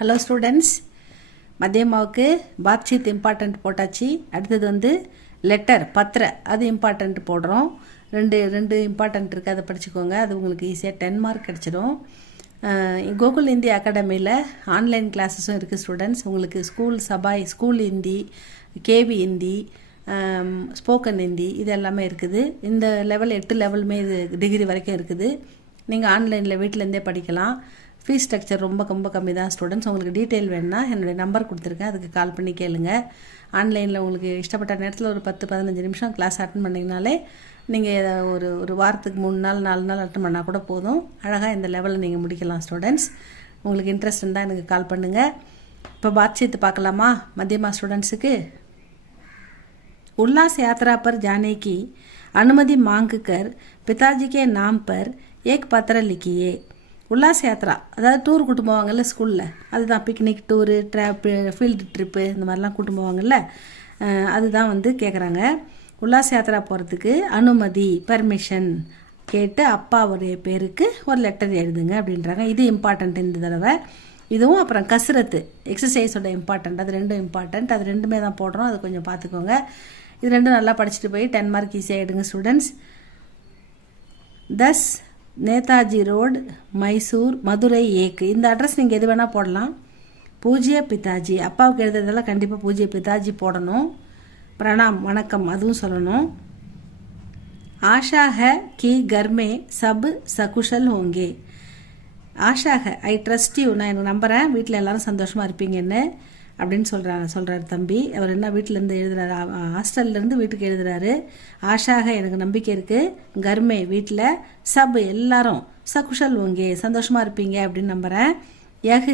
Hello students, மத்தியமாவுக்கு பாத்ஷீட் important போட்டாச்சு. அடுத்தது வந்து லெட்டர் பத்திர அது இம்பார்ட்டண்ட் போடுறோம். ரெண்டு இம்பார்ட்டண்ட் இருக்குது, அதை படிச்சுக்கோங்க. அது உங்களுக்கு ஈஸியாக 10 மார்க் கிடச்சிடும். கோகுல் இந்தி அகாடமியில் ஆன்லைன் கிளாஸஸும் இருக்குது ஸ்டூடெண்ட்ஸ். உங்களுக்கு school Hindi, KV Hindi, spoken Hindi இது எல்லாமே இருக்குது. இந்த லெவல் 8 லெவலுமே இது டிகிரி வரைக்கும் இருக்குது. நீங்கள் ஆன்லைனில் வீட்டிலேருந்தே படிக்கலாம். ஃபீஸ் ஸ்ட்ரக்சர் ரொம்ப கம்மி தான் ஸ்டூடெண்ட்ஸ். உங்களுக்கு டீட்டெயில் வேணுன்னா என்னுடைய நம்பர் கொடுத்துருக்கேன், அதுக்கு கால் பண்ணி கேளுங்க. ஆன்லைனில் உங்களுக்கு இஷ்டப்பட்ட நேரத்தில் ஒரு 10-15 நிமிஷம் கிளாஸ் அட்டன் பண்ணிங்கனாலே நீங்கள் ஒரு வாரத்துக்கு 3 நாள் 4 நாள் அட்டன் பண்ணால் கூட போதும். அழகாக இந்த லெவலில் நீங்கள் முடிக்கலாம் ஸ்டூடெண்ட்ஸ். உங்களுக்கு இன்ட்ரெஸ்ட் இருந்தால் எனக்கு கால் பண்ணுங்கள். இப்போ बातचीत பார்க்கலாமா மத்தியமா ஸ்டூடெண்ட்ஸுக்கு? उल्लास यात्रा पर जाने की अनुमति मांगकर पिताजी के नाम पर एक पत्र लिखिए. உல்லாஸ் யாத்ரா அதாவது டூர் கூட்டு போவாங்கல்ல ஸ்கூலில், அதுதான் பிக்னிக் டூரு, ஃபீல்டு ட்ரிப்பு இந்த மாதிரிலாம் கூட்டு போவாங்கல்ல, அதுதான் வந்து கேட்குறாங்க. உல்லாஸ் யாத்ரா போகிறதுக்கு அனுமதி பர்மிஷன் கேட்டு அப்பாவுடைய பேருக்கு ஒரு லெட்டர் எழுதுங்க அப்படின்றாங்க. இது இம்பார்ட்டண்ட் இந்த தடவை. இதுவும் அப்புறம் கசரத்து எக்ஸசைஸோட இம்பார்ட்டண்ட், அது ரெண்டும் இம்பார்ட்டண்ட். அது ரெண்டுமே தான் போடுறோம், அது கொஞ்சம் பார்த்துக்கோங்க. இது ரெண்டும் நல்லா படிச்சுட்டு போய் 10 மார்க் ஈஸியாக எடுங்க ஸ்டூடெண்ட்ஸ். 10 நேதாஜி ரோடு, மைசூர், மதுரை 1. இந்த அட்ரஸ் நீங்கள் எது வேணால் போடலாம். பூஜ்ய பிதாஜி, அப்பாவுக்கு எழுதுறதெல்லாம் கண்டிப்பாக பூஜ்ய பிதாஜி போடணும். பிரணாம் வணக்கம் அதுவும் சொல்லணும். ஆஷா ஹை கி கர் மே சப் சகுஷல் ஹோங்கே. ஆஷா ஹை, ஐ ட்ரஸ்ட் யூ, நான் எனக்கு நம்புகிறேன் வீட்டில் எல்லாரும் சந்தோஷமாக இருப்பீங்கன்னு அப்படின்னு சொல்கிறாரு தம்பி. அவர் என்ன வீட்டிலேருந்து எழுதுறாரு, ஹாஸ்டல்லேருந்து வீட்டுக்கு எழுதுறாரு. ஆஷாக எனக்கு நம்பிக்கை இருக்குது, கர்மே வீட்டில், சப் எல்லாரும், சகுஷல் ஓங்கே சந்தோஷமாக இருப்பீங்க அப்படின்னு நம்புகிறேன். யஹ்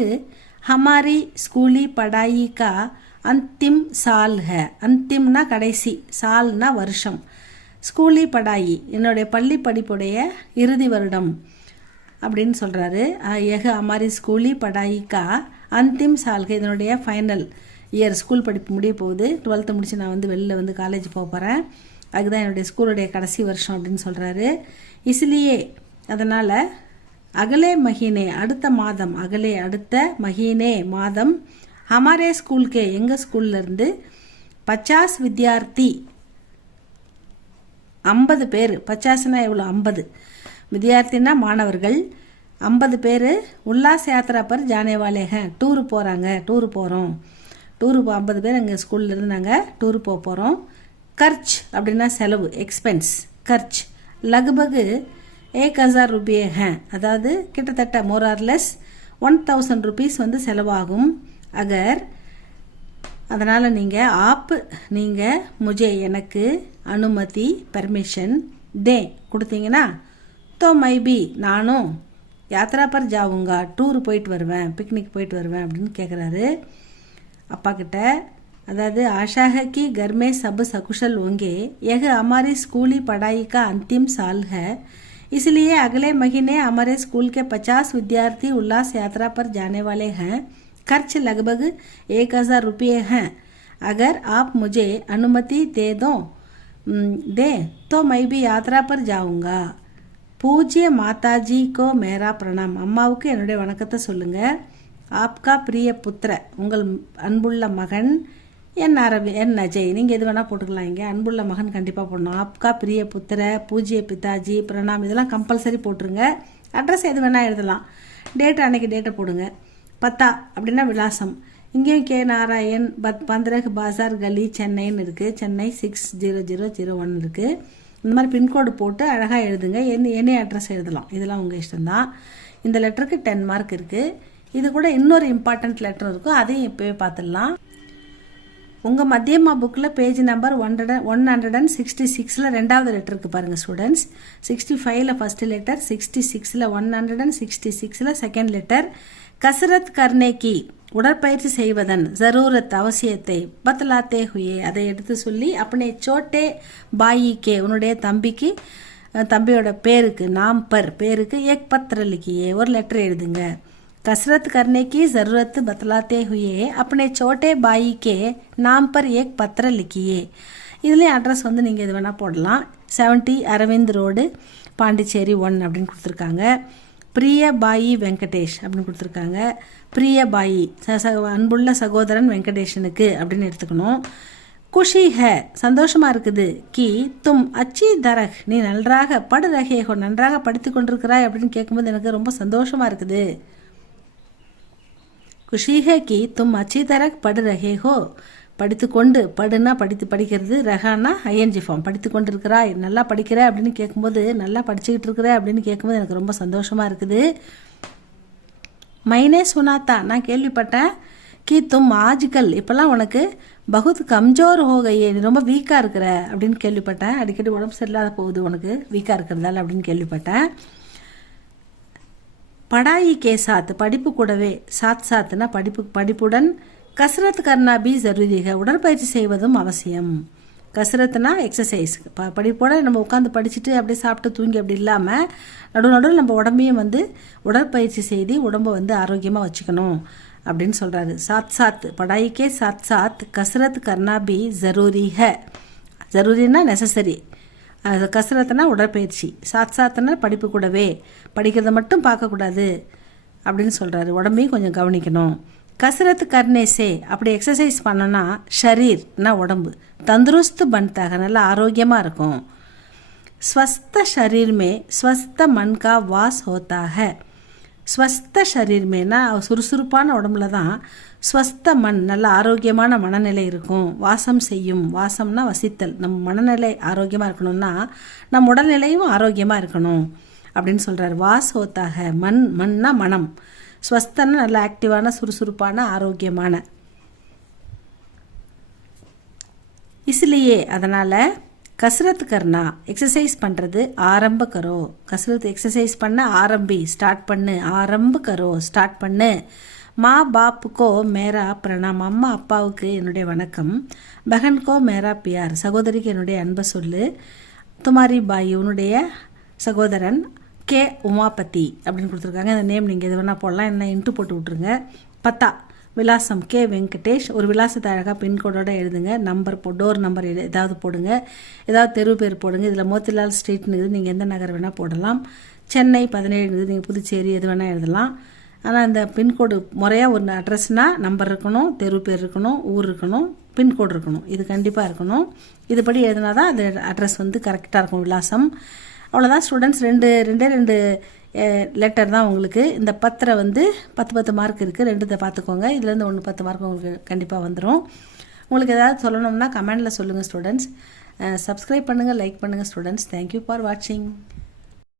ஹமாரி ஸ்கூலி படாயி கா அந்திம் சால் ஹை. அந்திம்னா கடைசி, சால்னா வருஷம். ஸ்கூலி படாயி என்னுடைய பள்ளி படிப்புடைய இறுதி வருடம் அப்படின்னு சொல்கிறாரு. யஹ் ஹமாரி ஸ்கூலி படாயி கா அந்திம் சால்கை, இதனுடைய ஃபைனல் இயர், ஸ்கூல் படிப்பு முடிய போகுது. 12th முடிச்சு நான் வந்து வெளில வந்து காலேஜ் போக போகிறேன். அதுதான் என்னுடைய ஸ்கூலுடைய கடைசி வருஷம் அப்படின்னு சொல்கிறாரு. இஸ்லியே அதனால் அகலே மஹீனே அடுத்த மாதம், அகலே அடுத்த மஹீனே மாதம், ஹமாரே ஸ்கூல்கே எங்கள் ஸ்கூல்லேருந்து 50 வித்யார்த்தி 50 பேர், 50னா எவ்வளோ 50 வித்யார்த்தின்னா மாணவர்கள், 50 பேர் உல்லாஸ் யாத்ரா பர் ஜானே வாலே ஹேன், டூரு போகிறோம். 50 பேர் எங்கள் ஸ்கூல்லேருந்து நாங்கள் டூரு போகிறோம். கர்ச் அப்படின்னா செலவு, எக்ஸ்பென்ஸ், கர்ச். லக்பகு 1000 ரூபாய் ஹேன், அதாவது கிட்டத்தட்ட மோரார்லெஸ் 1000 ருபீஸ் வந்து செலவாகும். அகர் அதனால் நீங்கள் முஜே எனக்கு அனுமதி பர்மிஷன் தே கொடுத்தீங்கன்னா, தோ மைபி நானும் யாத்ரா பர் ஜாவுங்கா டூர் போயிட்டு வருவேன், பிக்னிக் போயிட்டு வருவேன் அப்படின்னு கேட்குறாரு அப்பா கிட்ட. அதாவது ஆஷா கி கர்மே சப் சகுஷல் होंगे, यह हमारी स्कूली पढ़ाई का अंतिम साल है, इसलिए अगले महीने हमारे स्कूल के 50 विद्यार्थी उल्लास यात्रा पर जाने वाले हैं. खर्च लगभग 1000 रुपये हैं. अगर आप मुझे अनुमति दे तो मैं भी यात्रा पर जाऊंगा. பூஜ்ய மாதாஜி கோ மேரா பிரணாம், அம்மாவுக்கு என்னுடைய வணக்கத்தை சொல்லுங்கள். ஆப்கா பிரிய புத்திர, உங்கள் அன்புள்ள மகன், என் அஜய், நீங்கள் எது வேணால் போட்டுக்கலாம். இங்கே அன்புள்ள மகன் கண்டிப்பாக போடணும். ஆப்கா பிரிய புத்திர, பூஜ்ய பிதாஜி, பிரணாம் இதெல்லாம் கம்பல்சரி போட்டுருங்க. அட்ரஸ் எது வேணால் எழுதலாம். அன்னைக்கு டேட்டை போடுங்க. 10 அப்படின்னா விலாசம். இங்கேயும் கே நாராயண் பந்திரக் பாசார் கலி சென்னைன்னு இருக்குது, சென்னை 60001 இருக்குது. இந்த மாதிரி பின்கோடு போட்டு அழகாக எழுதுங்க. எனி அட்ரஸ் எழுதலாம், இதெல்லாம் உங்கள் இஷ்டம்தான். இந்த லெட்டருக்கு 10 மார்க் இருக்குது. இது கூட இன்னொரு இம்பார்ட்டண்ட் லெட்டர் இருக்கும், அதையும் இப்போவே பார்த்துடலாம். உங்கள் மத்தியமா புக்கில் பேஜ் நம்பர் 166 ரெண்டாவது லெட்டருக்கு பாருங்கள் students. 65 first letter, 66 166 second letter. கசரத் கர்னேக்கி உடற்பயிற்சி செய்வதன் ஜரூரத் அவசியத்தை பத்தலாத்தே ஹுயே அதை எடுத்து சொல்லி, அப்பனே சோட்டே பாயிக்கே உன்னுடைய தம்பியோட பேருக்கு, நாம் பர் பேருக்கு ஏக் பத்திர லிக்கியே ஒரு லெட்டர் எழுதுங்க. கசரத் கர்னேக்கி ஜரூரத் பத்தலாத்தே ஹுயே அப்பனே சோட்டே பாயிக்கே நாம் பர் ஏக் பத்திர லிக்கியே. இதுலேயும் அட்ரஸ் வந்து நீங்கள் இது வேணால் போடலாம். 70 அரவிந்த் ரோடு, பாண்டிச்சேரி 1 அப்படின்னு கொடுத்துருக்காங்க. பிரியபாயி வெங்கடேஷ் அப்படின்னு கொடுத்துருக்காங்க. பிரியபாயி அன்புள்ள சகோதரன் வெங்கடேஷனுக்கு அப்படின்னு எடுத்துக்கணும். குஷி ஹே சந்தோஷமாக இருக்குது. கி தும் அச்சி தரக் நீ நன்றாக படு ரகேகோ நன்றாக படித்து கொண்டிருக்கிறாய் அப்படின்னு கேட்கும்போது எனக்கு ரொம்ப சந்தோஷமாக இருக்குது. குஷி ஹே கி தும் அச்சி தரக் படு ரகேகோ படித்து கொண்டு படுனா படிக்கிறது, ரகானா ஐஎன்ஜி ஃபார்ம் படித்து கொண்டு இருக்கிறாய் நல்லா படிக்கிற அப்படின்னு கேட்கும்போது நல்லா படிச்சுக்கிட்டு இருக்கிற அப்படின்னு கேட்கும்போது எனக்கு ரொம்ப சந்தோஷமாக இருக்குது. மைனே சுனாத்தா நான் கேள்விப்பட்டேன். கி தும் ஆஜ்கல் இப்போல்லாம் உனக்கு பகுத் கம்ஜோர் ஹோகையே நீ ரொம்ப வீக்காக இருக்கிற அப்படின்னு கேள்விப்பட்டேன். அடிக்கடி உடம்பு சரியில்லாத போகுது உனக்கு வீக்காக இருக்கிறதால அப்படின்னு கேள்விப்பட்டேன். படாயி கே சாத் படிப்பு கூடவே சாத்னா படிப்புடன் கசரத் கர்னா பி ஜரூரிக உடற்பயிற்சி செய்வதும் அவசியம். கசரத்துனா எக்ஸசைஸ். படிப்போட நம்ம உட்காந்து படிச்சுட்டு அப்படியே சாப்பிட்டு தூங்கி அப்படி இல்லாமல் நடுவில் நம்ம உடம்பையும் உடற்பயிற்சி செய்து உடம்பை ஆரோக்கியமாக வச்சுக்கணும் அப்படின்னு சொல்கிறாரு. சாத் படாய்க்கே சாத் கசரத் கர்னா பி ஜரூரி ஹை. ஜரூரின்னா நெசசரி, கசரத்துனா உடற்பயிற்சி, சாத்னா படிப்பு கூடவே படிக்கிறத மட்டும் பார்க்கக்கூடாது அப்படின்னு சொல்கிறாரு. உடம்பையும் கொஞ்சம் கவனிக்கணும். கசரத் கர்னேசே அப்படி எக்ஸசைஸ் பண்ணோன்னா ஷரீர்னா உடம்பு தந்துருஸ்து பன்தாக நல்லா ஆரோக்கியமாக இருக்கும். ஸ்வஸ்த ஷரீர் மே ஸ்வஸ்த மன் கா வாஸ் ஹோத்தா ஹை. ஸ்வஸ்த ஷரீர்மேனா சுறுசுறுப்பான உடம்புல தான் ஸ்வஸ்த மண் நல்ல ஆரோக்கியமான மனநிலை இருக்கும், வாசம் செய்யும். வாசம்னா வசித்தல். நம்ம மனநிலை ஆரோக்கியமாக இருக்கணும்னா நம் உடல்நிலையும் ஆரோக்கியமாக இருக்கணும் அப்படின்னு சொல்கிறார். வாஸ் ஹோத்தாக மண்ணா மனம், ஸ்வஸ்தன்னா நல்ல ஆக்டிவான சுறுசுறுப்பான ஆரோக்கியமான. இஸ்லியே அதனால் கசரத் கர்னா எக்ஸசைஸ் பண்ணுறது ஆரம்ப கரோ. கசரத் எக்ஸசைஸ் பண்ண ஸ்டார்ட் பண்ணு. ஆரம்ப கரோ ஸ்டார்ட் பண்ணு. மா பாப்புக்கோ மேரா பிரணாம் அம்மா அப்பாவுக்கு என்னுடைய வணக்கம். பகன்கோ மேரா பியார் சகோதரிக்கு என்னுடைய அன்பை சொல்லு. துமாரி பாய் உன்னுடைய சகோதரன் கே உமாபதி அப்படின்னு கொடுத்துருக்காங்க. இந்த நேம் நீங்கள் எது வேணால் போடலாம், என்ன இன்ட்டு போட்டு விட்ருங்க. பத்தா விலாசம் கே வெங்கடேஷ். ஒரு விலாசத்தை அழகாக பின்கோடோட எழுதுங்க. நம்பர் டோர் நம்பர் ஏதாவது போடுங்க, ஏதாவது தெரு பேர் போடுங்க. இதில் மோத்திலால் ஸ்ட்ரீட்னு நீங்கள் எந்த நகர் வேணால் போடலாம். சென்னை 17 நீங்கள் புதுச்சேரி எது வேணால் எழுதலாம். ஆனால் இந்த பின்கோடு முறையாக ஒரு அட்ரஸ்னால் நம்பர் இருக்கணும், தெரு பேர் இருக்கணும், ஊர் இருக்கணும், பின்கோடு இருக்கணும். இது கண்டிப்பாக இருக்கணும். இதுபடி எழுதினா தான் அந்த அட்ரஸ் கரெக்டாக இருக்கும் விலாசம். அவ்வளோதான் ஸ்டூடெண்ட்ஸ். ரெண்டு லெட்டர் தான் உங்களுக்கு. இந்த 10 மார்க் இருக்குது. 2 பார்த்துக்கோங்க. இதுலேருந்து 1 10 மார்க் உங்களுக்கு கண்டிப்பாக வந்துடும். உங்களுக்கு ஏதாவது சொல்லணும்னா கமெண்டில் சொல்லுங்கள் ஸ்டூடெண்ட்ஸ். சப்ஸ்கிரைப் பண்ணுங்கள், லைக் பண்ணுங்கள் ஸ்டூடெண்ட்ஸ். தேங்க்யூ ஃபார் வாட்சிங்.